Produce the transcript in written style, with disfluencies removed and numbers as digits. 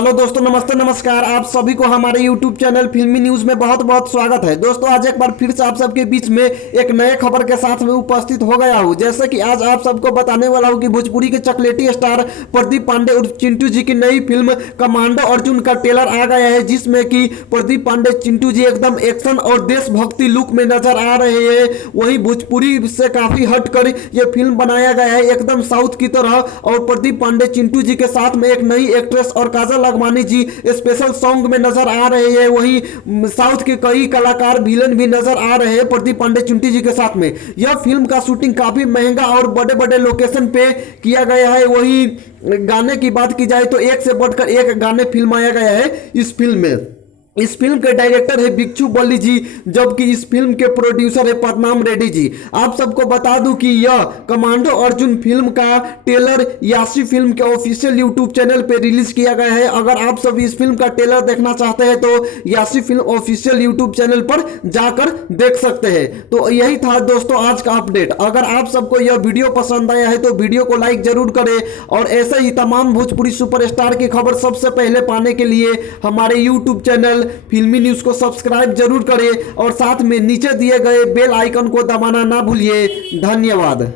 Hello दोस्तों, नमस्ते नमस्कार। आप सभी को हमारे YouTube चैनल फिल्मी न्यूज में बहुत बहुत स्वागत है। दोस्तों आज एक बार फिर से आप सबके बीच में एक नए खबर के साथ में उपस्थित हो गया हूं। जैसे कि आज आप सबको बताने वाला हूं कि भोजपुरी के चॉकलेटी स्टार प्रदीप पांडे उर्फ चिंटू जी की नई फिल्म कमांडो अर्जुन का ट्रेलर आ गया है, जिसमें कि प्रदीप पांडे चिंटू जी एकदम एक्शन और देशभक्ति लुक में नजर आ रहे हैं। वहीं भोजपुरी से काफी हटकर यह फिल्म बनाया गया है, एकदम साउथ की तरह। और प्रदीप पांडे चिंटू जी के साथ में एक नई एक्ट्रेस और काजल लखमानी जी स्पेशल सॉन्ग में नजर आ रहे हैं। वहीं साउथ के कई कलाकार विलन भी नजर आ रहे हैं प्रदीप पांडे चिंटू जी के साथ में। यह फिल्म का शूटिंग काफी महंगा और बड़े बड़े लोकेशन पे किया गया है। वहीं गाने की बात की जाए तो एक से बढ़कर एक गाने फिल्माया गया है इस फिल्म में। इस फिल्म के डायरेक्टर है भिक्षु बल्ली जी, जबकि इस फिल्म के प्रोड्यूसर है पद्माम रेड्डी जी। आप सबको बता दूं कि यह कमांडो अर्जुन फिल्म का ट्रेलर यासी फिल्म के ऑफिशियल यूट्यूब चैनल पे रिलीज किया गया है। अगर आप सभी इस फिल्म का ट्रेलर देखना चाहते हैं तो यासी फिल्म ऑफिशियल यूट्यूब चैनल पर जाकर देख सकते हैं। तो यही था दोस्तों आज का अपडेट। अगर आप सबको यह वीडियो पसंद आया है तो वीडियो को लाइक जरूर करें, और ऐसे ही तमाम भोजपुरी सुपरस्टार की खबर सबसे पहले पाने के लिए हमारे यूट्यूब चैनल फिल्मी न्यूज को सब्सक्राइब जरूर करें, और साथ में नीचे दिए गए बेल आइकन को दबाना ना भूलिए। धन्यवाद।